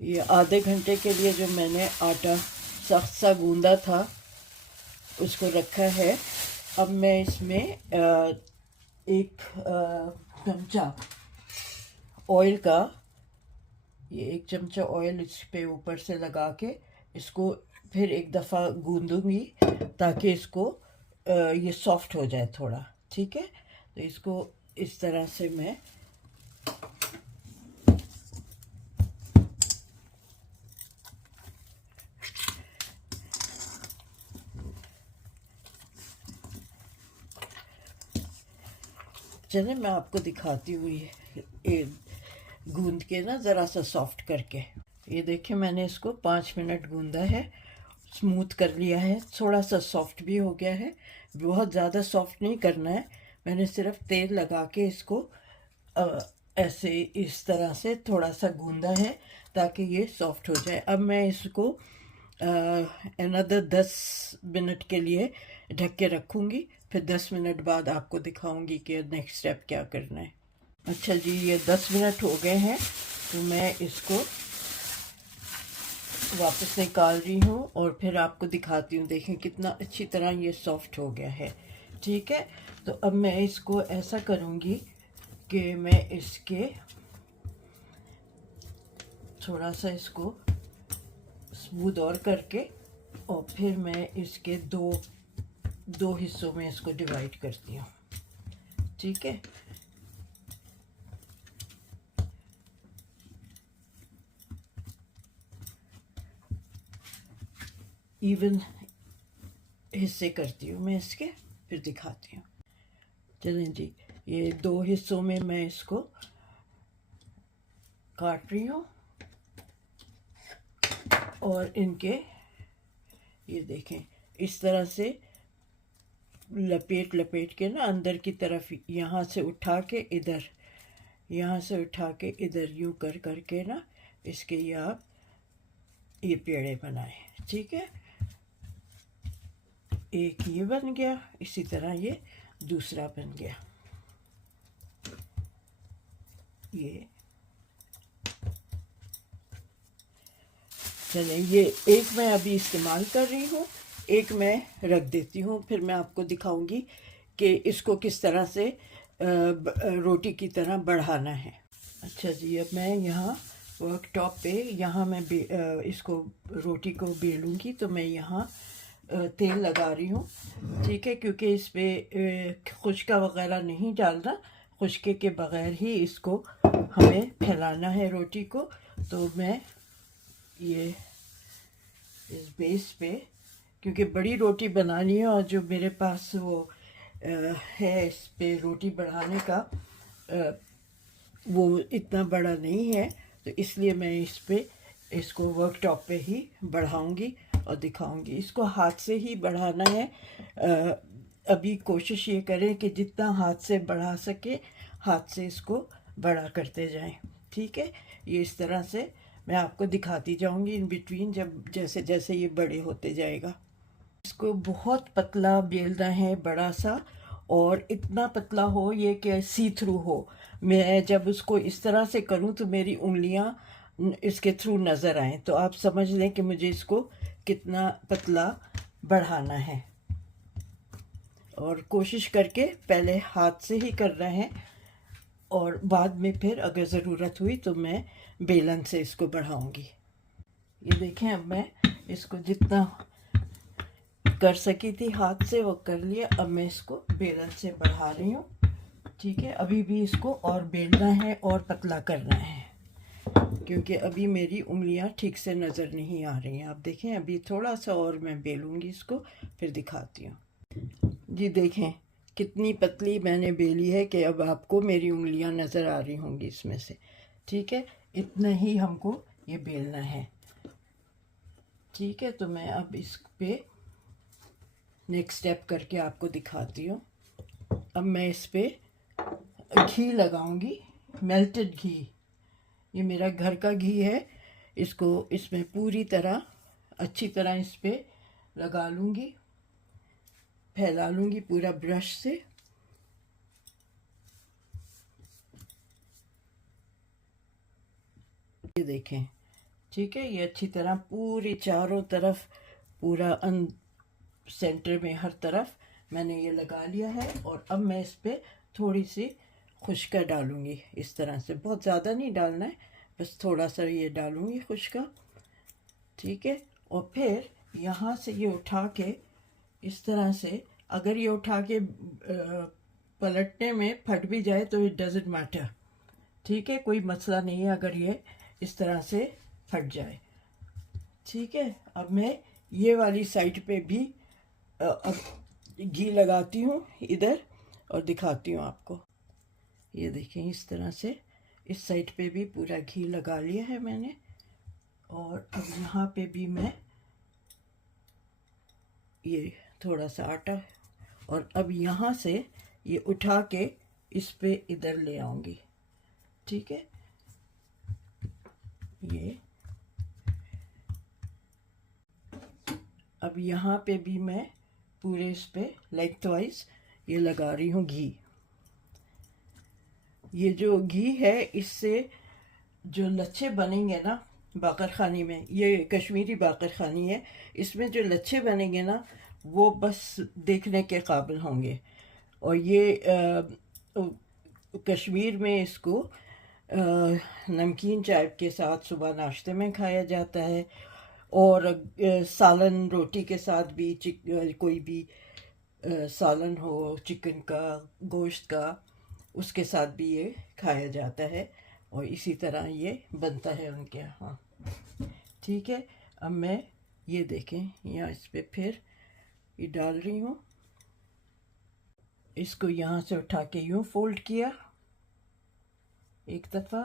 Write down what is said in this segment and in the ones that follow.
ये आधे घंटे के लिए जो मैंने आटा सख्त सा गूंदा था उसको रखा है। अब मैं इसमें एक चमचा ऑयल का, ये एक चमचा ऑयल इस पे ऊपर से लगा के इसको फिर एक दफ़ा गूंदूंगी ताकि इसको ये सॉफ्ट हो जाए थोड़ा। ठीक है, तो इसको इस तरह से मैं चले मैं आपको दिखाती हूँ ये गूंद के ना ज़रा सा सॉफ्ट करके। ये देखिए मैंने इसको 5 मिनट गूंदा है, स्मूथ कर लिया है, थोड़ा सा सॉफ्ट भी हो गया है। बहुत ज़्यादा सॉफ्ट नहीं करना है, मैंने सिर्फ तेल लगा के इसको ऐसे इस तरह से थोड़ा सा गूंदा है ताकि ये सॉफ्ट हो जाए। अब मैं इसको अनदर 10 मिनट के लिए ढक के रखूँगी, फिर 10 मिनट बाद आपको दिखाऊंगी कि नेक्स्ट स्टेप क्या करना है। अच्छा जी, ये 10 मिनट हो गए हैं तो मैं इसको वापस निकाल रही हूँ और फिर आपको दिखाती हूँ। देखें कितना अच्छी तरह ये सॉफ्ट हो गया है। ठीक है, तो अब मैं इसको ऐसा करूँगी कि मैं इसके थोड़ा सा इसको स्मूथ और करके और फिर मैं इसके दो हिस्सों में इसको डिवाइड करती हूँ। ठीक है, इवन हिस्से करती हूँ मैं इसके, फिर दिखाती हूँ। चलें जी, ये 2 हिस्सों में मैं इसको काट रही हूँ और इनके ये देखें इस तरह से लपेट लपेट के ना अंदर की तरफ यहाँ से उठा के इधर, यहाँ से उठा के इधर यूँ कर करके ना इसके ये आप ये पेड़े बनाए। ठीक है, एक ये बन गया, इसी तरह ये दूसरा बन गया। ये चलें, ये एक मैं अभी इस्तेमाल कर रही हूँ, एक मैं रख देती हूँ, फिर मैं आपको दिखाऊंगी कि इसको किस तरह से रोटी की तरह बढ़ाना है। अच्छा जी, अब मैं यहाँ वर्क टॉप पे यहाँ मैं इसको रोटी को बेलूँगी, तो मैं यहाँ तेल लगा रही हूँ। ठीक है, क्योंकि इस पर खुश्का वगैरह नहीं डालना, खुश्के के बग़ैर ही इसको हमें फैलाना है रोटी को। तो मैं ये इस बेस पे, क्योंकि बड़ी रोटी बनानी है और जो मेरे पास वो है इस पे रोटी बढ़ाने का वो इतना बड़ा नहीं है, तो इसलिए मैं इस पे इसको वर्क टॉप पे ही बढ़ाऊंगी और दिखाऊंगी। इसको हाथ से ही बढ़ाना है। अभी कोशिश ये करें कि जितना हाथ से बढ़ा सके हाथ से इसको बड़ा करते जाएं। ठीक है, ये इस तरह से मैं आपको दिखाती जाऊंगी इन बिटवीन, जब जैसे जैसे ये बड़े होते जाएगा। इसको बहुत पतला बेलना है, बड़ा सा, और इतना पतला हो ये कि सी थ्रू हो। मैं जब उसको इस तरह से करूं तो मेरी उंगलियां इसके थ्रू नज़र आए, तो आप समझ लें कि मुझे इसको कितना पतला बढ़ाना है। और कोशिश करके पहले हाथ से ही करना है और बाद में फिर अगर ज़रूरत हुई तो मैं बेलन से इसको बढ़ाऊंगी। ये देखें, अब मैं इसको जितना कर सकी थी हाथ से वो कर लिया, अब मैं इसको बेलन से बढ़ा रही हूँ। ठीक है, अभी भी इसको और बेलना है और पतला करना है, क्योंकि अभी मेरी उंगलियां ठीक से नज़र नहीं आ रही हैं। आप देखें, अभी थोड़ा सा और मैं बेलूँगी इसको, फिर दिखाती हूँ। जी देखें कितनी पतली मैंने बेली है कि अब आपको मेरी उंगलियां नज़र आ रही होंगी इसमें से। ठीक है, इतना ही हमको ये बेलना है। ठीक है, तो मैं अब इस पे नेक्स्ट स्टेप करके आपको दिखाती हूँ। अब मैं इस पे घी लगाऊंगी, मेल्टेड घी। ये मेरा घर का घी है, इसको इसमें पूरी तरह अच्छी तरह इस पे लगा लूँगी, फैला लूँगी पूरा ब्रश से। ये देखें ठीक है, ये अच्छी तरह पूरी चारों तरफ पूरा सेंटर में हर तरफ मैंने ये लगा लिया है। और अब मैं इस पर थोड़ी सी खुशका डालूँगी इस तरह से, बहुत ज़्यादा नहीं डालना है, बस थोड़ा सा ये डालूँगी खुशका। ठीक है, और फिर यहाँ से ये उठा के इस तरह से, अगर ये उठा के पलटने में फट भी जाए तो इट डजेंट मैटर। ठीक है, कोई मसला नहीं है अगर ये इस तरह से फट जाए। ठीक है, अब मैं ये वाली साइड पे भी अब घी लगाती हूँ इधर और दिखाती हूँ आपको। ये देखें, इस तरह से इस साइड पे भी पूरा घी लगा लिया है मैंने। और अब यहाँ पे भी मैं ये थोड़ा सा आटा, और अब यहाँ से ये उठा के इस पे इधर ले आऊँगी। ठीक है, ये अब यहाँ पे भी मैं पूरे इस पे लेंथ वाइज ये लगा रही हूँ घी। ये जो घी है, इससे जो लच्छे बनेंगे ना बाकर खानी में, ये कश्मीरी बाकर खानी है, इसमें जो लच्छे बनेंगे ना वो बस देखने के काबिल होंगे। और ये कश्मीर में इसको नमकीन चाय के साथ सुबह नाश्ते में खाया जाता है, और सालन रोटी के साथ भी, कोई भी सालन हो चिकन का, गोश्त का, उसके साथ भी ये खाया जाता है। और इसी तरह ये बनता है उनके यहाँ। ठीक है, अब मैं ये देखें यहाँ इस पे फिर ये डाल रही हूँ। इसको यहाँ से उठा के यूँ फोल्ड किया एक दफ़ा,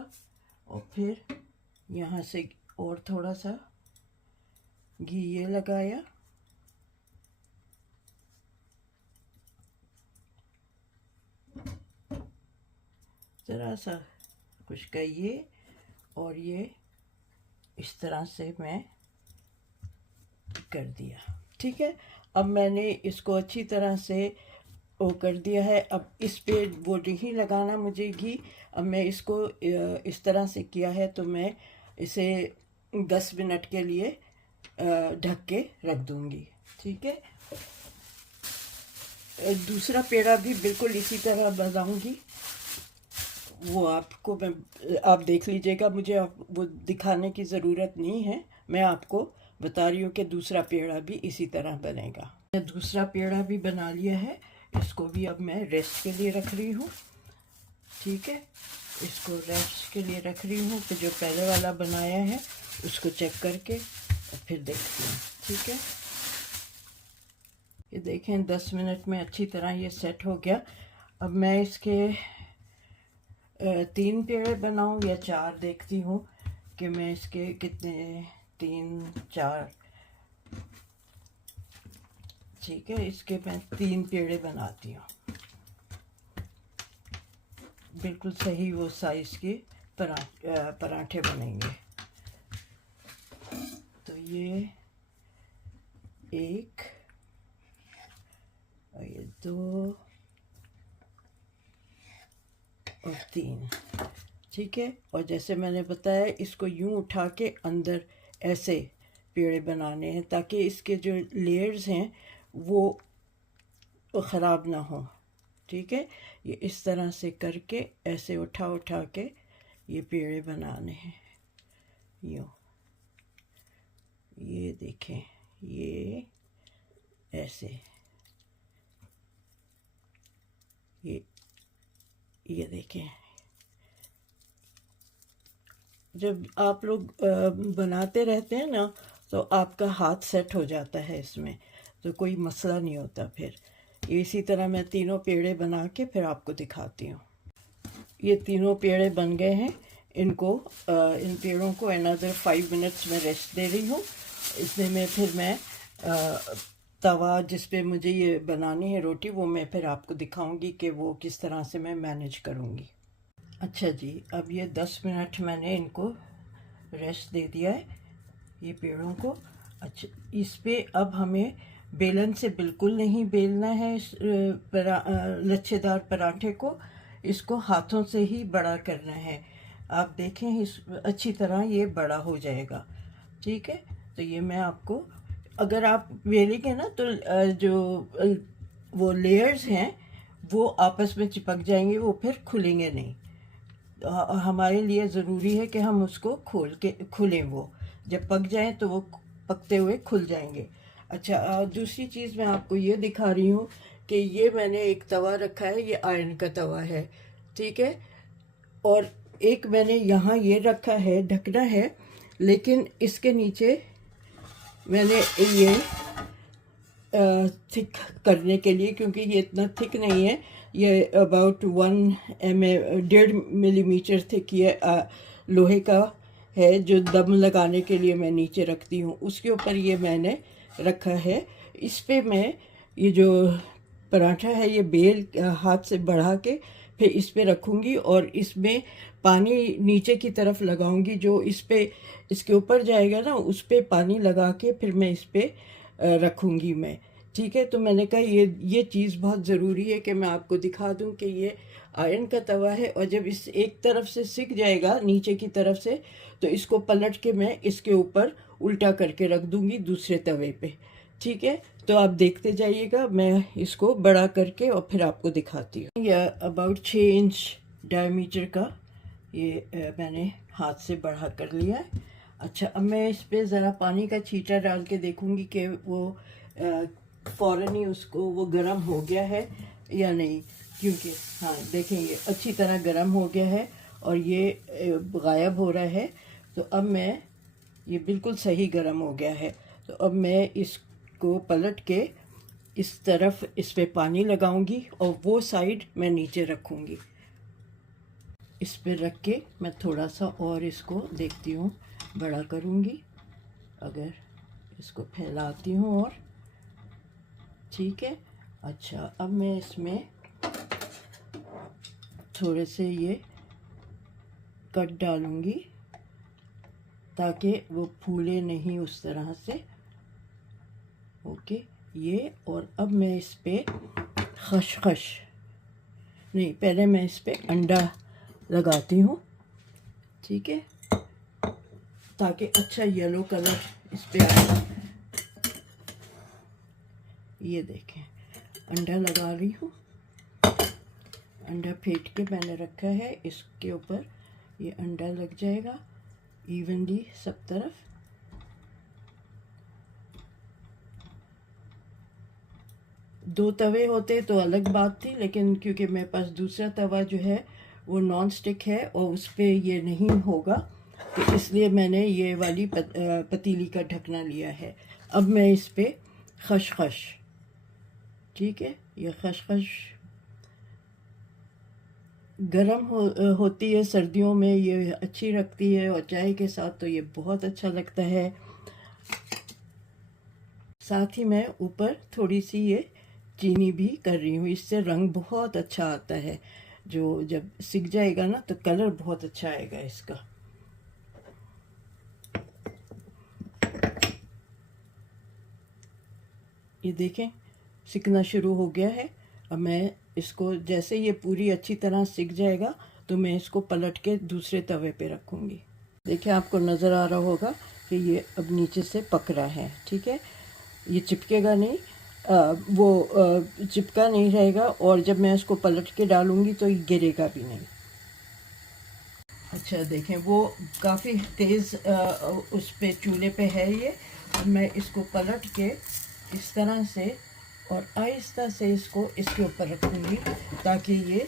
और फिर यहाँ से और थोड़ा सा घी ये लगाया, ज़रा सा खुशका ये, और ये इस तरह से मैं कर दिया। ठीक है, अब मैंने इसको अच्छी तरह से वो कर दिया है। अब इस पे वो नहीं लगाना मुझे घी। अब मैं इसको इस तरह से किया है, तो मैं इसे 10 मिनट के लिए ढक के रख दूँगी। ठीक है, दूसरा पेड़ा भी बिल्कुल इसी तरह बनाऊँगी, वो आपको आप देख लीजिएगा, मुझे वो दिखाने की ज़रूरत नहीं है, मैं आपको बता रही हूँ कि दूसरा पेड़ा भी इसी तरह बनेगा। दूसरा पेड़ा भी बना लिया है, इसको भी अब मैं रेस्ट के लिए रख रही हूँ। ठीक है, इसको रेस्ट के लिए रख रही हूँ, फिर जो पहले वाला बनाया है उसको चेक करके फिर देखती हूँ। ठीक है, ये देखें 10 मिनट में अच्छी तरह ये सेट हो गया। अब मैं इसके 3 पेड़े बनाऊँ या 4, देखती हूँ कि मैं इसके कितने, 3 4, ठीक है, इसके मैं 3 पेड़े बनाती हूँ, बिल्कुल सही वो साइज़ के पराठे बनेंगे। तो ये 1 और ये 2 और 3। ठीक है, और जैसे मैंने बताया, इसको यूं उठा के अंदर ऐसे पेड़े बनाने हैं ताकि इसके जो लेयर्स हैं वो ख़राब ना हो। ठीक है, ये इस तरह से करके ऐसे उठा उठा के ये पेड़े बनाने हैं यूँ। ये देखें, ये ऐसे, ये देखें। जब आप लोग बनाते रहते हैं ना, तो आपका हाथ सेट हो जाता है इसमें, तो कोई मसला नहीं होता। फिर इसी तरह मैं तीनों पेड़े बना के फिर आपको दिखाती हूँ। ये तीनों पेड़े बन गए हैं, इनको इन पेड़ों को अनदर 5 मिनट्स में रेस्ट दे रही हूँ। इसमें मैं फिर मैं तवा जिस पे मुझे ये बनानी है रोटी, वो मैं फिर आपको दिखाऊंगी कि वो किस तरह से मैं मैनेज करूँगी। अच्छा जी, अब ये 10 मिनट मैंने इनको रेस्ट दे दिया है, ये पेड़ों को। अच्छा, इस पे अब हमें बेलन से बिल्कुल नहीं बेलना है इस लच्छेदार पराठे को, इसको हाथों से ही बड़ा करना है। आप देखें, इस अच्छी तरह ये बड़ा हो जाएगा। ठीक है। तो ये मैं आपको, अगर आप बेलेंगे ना तो वो लेयर्स हैं वो आपस में चिपक जाएंगे, वो फिर खुलेंगे नहीं। तो हमारे लिए ज़रूरी है कि हम उसको खोल के खुलें, वो जब पक जाएं तो वो पकते हुए खुल जाएंगे। अच्छा, दूसरी चीज़ मैं आपको ये दिखा रही हूँ कि ये मैंने एक तवा रखा है, ये आयरन का तवा है, ठीक है। और एक मैंने यहाँ ये रखा है, ढकना है, लेकिन इसके नीचे मैंने ये थिक करने के लिए, क्योंकि ये इतना थिक नहीं है, ये अबाउट 1.5 मिलीमीटर थिक ये लोहे का है, जो दम लगाने के लिए मैं नीचे रखती हूँ। उसके ऊपर ये मैंने रखा है। इस पे मैं ये जो पराठा है ये बेल हाथ से बढ़ा के फिर इस पे रखूँगी और इसमें पानी नीचे की तरफ लगाऊंगी। जो इस पे इसके ऊपर जाएगा ना, उस पे पानी लगा के फिर मैं इस पे रखूँगी मैं, ठीक है। तो मैंने कहा ये चीज़ बहुत ज़रूरी है कि मैं आपको दिखा दूं कि ये आयरन का तवा है, और जब इस एक तरफ से सिक जाएगा नीचे की तरफ से, तो इसको पलट के मैं इसके ऊपर उल्टा करके रख दूंगी दूसरे तवे पे, ठीक है। तो आप देखते जाइएगा, मैं इसको बड़ा करके और फिर आपको दिखाती हूँ। यह अबाउट 6 इंच डायमीटर का ये मैंने हाथ से बढ़ा कर लिया है। अच्छा, अब मैं इस पर ज़रा पानी का छींटा डाल के देखूंगी कि वो फ़ौरन ही उसको वो गर्म हो गया है या नहीं, क्योंकि हाँ देखें ये अच्छी तरह गर्म हो गया है और ये गायब हो रहा है। तो अब मैं, ये बिल्कुल सही गर्म हो गया है। तो अब मैं इसको पलट के इस तरफ इस पे पानी लगाऊंगी और वो साइड मैं नीचे रखूंगी। इस पे रख के मैं थोड़ा सा और इसको देखती हूँ, बड़ा करूँगी, अगर इसको फैलाती हूँ और, ठीक है। अच्छा, अब मैं इसमें थोड़े से ये कट डालूँगी ताकि वो फूले नहीं उस तरह से, ओके ये। और अब मैं इस पे खसखस नहीं, पहले मैं इस पे अंडा लगाती हूँ, ठीक है, ताकि अच्छा येलो कलर इस पे आए। ये देखें, अंडा लगा रही हूँ, अंडा फेंट के मैंने रखा है, इसके ऊपर ये अंडा लग जाएगा इवनली सब तरफ। दो तवे होते तो अलग बात थी, लेकिन क्योंकि मेरे पास दूसरा तवा जो है वो नॉन स्टिक है और उस पर ये नहीं होगा, तो इसलिए मैंने ये वाली पतीली का ढकना लिया है। अब मैं इस पे खसखस, ठीक है, ये खसखस गरम होती है सर्दियों में, ये अच्छी लगती है और चाय के साथ तो ये बहुत अच्छा लगता है। साथ ही मैं ऊपर थोड़ी सी ये चीनी भी कर रही हूँ, इससे रंग बहुत अच्छा आता है। जो जब सिक जाएगा ना तो कलर बहुत अच्छा आएगा इसका। ये देखें सिकना शुरू हो गया है। अब मैं इसको, जैसे ये पूरी अच्छी तरह सिक जाएगा तो मैं इसको पलट के दूसरे तवे पे रखूँगी। देखिए आपको नज़र आ रहा होगा कि ये अब नीचे से पक रहा है, ठीक है, ये चिपकेगा नहीं, चिपका नहीं रहेगा, और जब मैं इसको पलट के डालूँगी तो ये गिरेगा भी नहीं। अच्छा देखें, वो काफ़ी तेज़ उस पे चूल्हे पे है ये। अब मैं इसको पलट के इस तरह से और आहिस्ता से इसको इसके ऊपर रखूँगी ताकि ये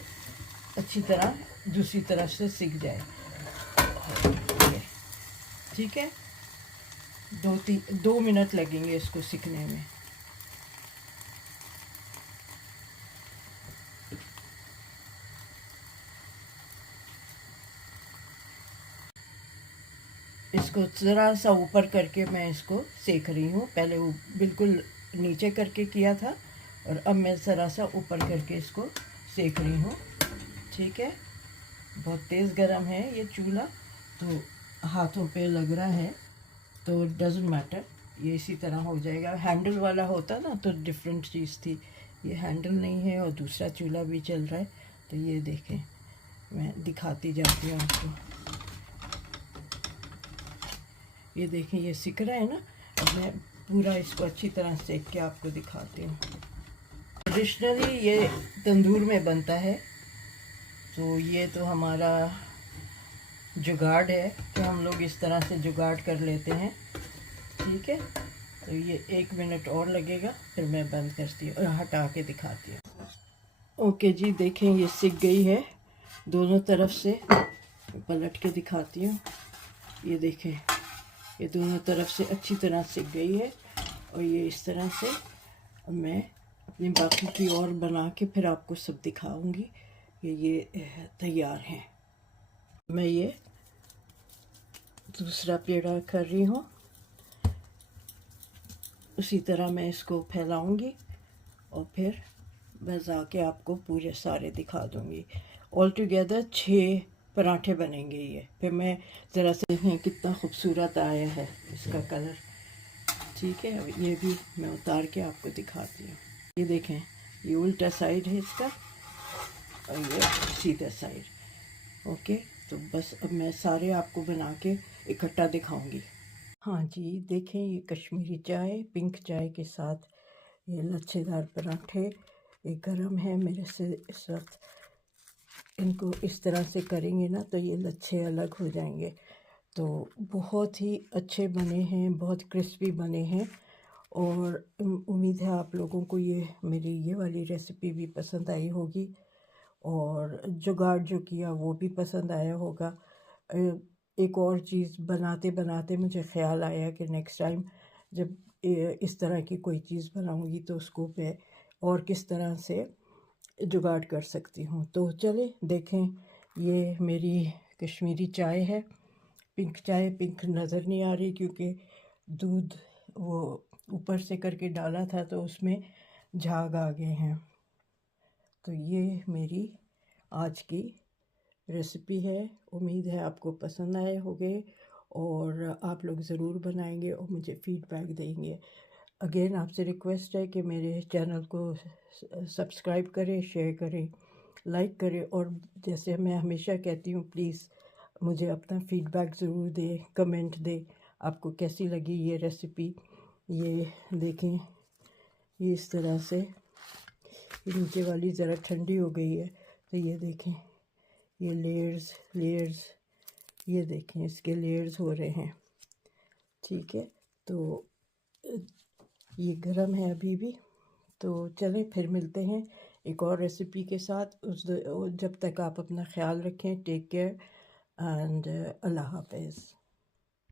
अच्छी तरह दूसरी तरफ से सिक जाए, ठीक है। 2 मिनट लगेंगे इसको सिकने में। इसको ज़रा सा ऊपर करके मैं इसको सेक रही हूँ। पहले वो बिल्कुल नीचे करके किया था और अब मैं ज़रा सा ऊपर करके इसको सेक रही हूँ, ठीक है। बहुत तेज़ गरम है ये चूल्हा, तो हाथों पे लग रहा है तो डज़न्ट मैटर, ये इसी तरह हो जाएगा। हैंडल वाला होता ना तो डिफरेंट चीज़ थी, ये हैंडल नहीं है और दूसरा चूल्हा भी चल रहा है। तो ये देखें, मैं दिखाती जाती हूँ आपको। ये देखें ये सिक रहा है ना। अब मैं पूरा इसको अच्छी तरह सेक के आपको दिखाती हूँ। ट्रेडिशनली ये तंदूर में बनता है, तो ये तो हमारा जुगाड़ है कि हम लोग इस तरह से जुगाड़ कर लेते हैं। ठीक है, तो ये 1 मिनट और लगेगा, फिर मैं बंद करती हूँ और हटा के दिखाती हूँ। ओके जी, देखें ये सिक गई है दोनों तरफ से। पलट के दिखाती हूँ। ये देखें ये दोनों तरफ से अच्छी तरह सिक गई है। और ये इस तरह से मैं अपनी बाकी की और बना के फिर आपको सब दिखाऊंगी। ये तैयार हैं। मैं ये दूसरा पेड़ा कर रही हूँ, उसी तरह मैं इसको फैलाऊंगी और फिर बजा के आपको पूरे सारे दिखा दूंगी। ऑल टुगेदर 6 पराठे बनेंगे ये। फिर मैं ज़रा से देखें कितना खूबसूरत आया है इसका कलर। ठीक है, अब ये भी मैं उतार के आपको दिखाती हूँ। ये देखें ये उल्टा साइड है इसका और ये सीधा साइड। ओके, तो बस अब मैं सारे आपको बना के इकट्ठा दिखाऊंगी। हाँ जी, देखें ये कश्मीरी चाय, पिंक चाय के साथ ये लच्छेदार पराठे। ये गरम है मेरे से इस वक्त। इनको इस तरह से करेंगे ना तो ये लच्छे अलग हो जाएंगे। तो बहुत ही अच्छे बने हैं, बहुत क्रिस्पी बने हैं। और उम्मीद है आप लोगों को ये मेरी ये वाली रेसिपी भी पसंद आई होगी और जुगाड़ जो किया वो भी पसंद आया होगा। एक और चीज़ बनाते बनाते मुझे ख़्याल आया कि नेक्स्ट टाइम जब इस तरह की कोई चीज़ बनाऊंगी तो उसको मैं और किस तरह से जुगाड़ कर सकती हूँ। तो चले देखें, ये मेरी कश्मीरी चाय है। पिंक चाय पिंक नज़र नहीं आ रही क्योंकि दूध वो ऊपर से करके डाला था तो उसमें झाग आ गए हैं। तो ये मेरी आज की रेसिपी है। उम्मीद है आपको पसंद आए होंगे और आप लोग ज़रूर बनाएंगे और मुझे फ़ीडबैक देंगे। अगेन आपसे रिक्वेस्ट है कि मेरे चैनल को सब्सक्राइब करें, शेयर करें, लाइक करें और जैसे मैं हमेशा कहती हूँ प्लीज़ मुझे अपना फ़ीडबैक ज़रूर दें, कमेंट दें आपको कैसी लगी ये रेसिपी। ये देखें ये इस तरह से नीचे वाली ज़रा ठंडी हो गई है तो ये देखें ये लेयर्स ये देखें इसके लेयर्स हो रहे हैं। ठीक है, तो ये गरम है अभी भी। तो चलें फिर मिलते हैं एक और रेसिपी के साथ। जब तक आप अपना ख्याल रखें। टेक केयर एंड अल्लाह हाफ़िज़।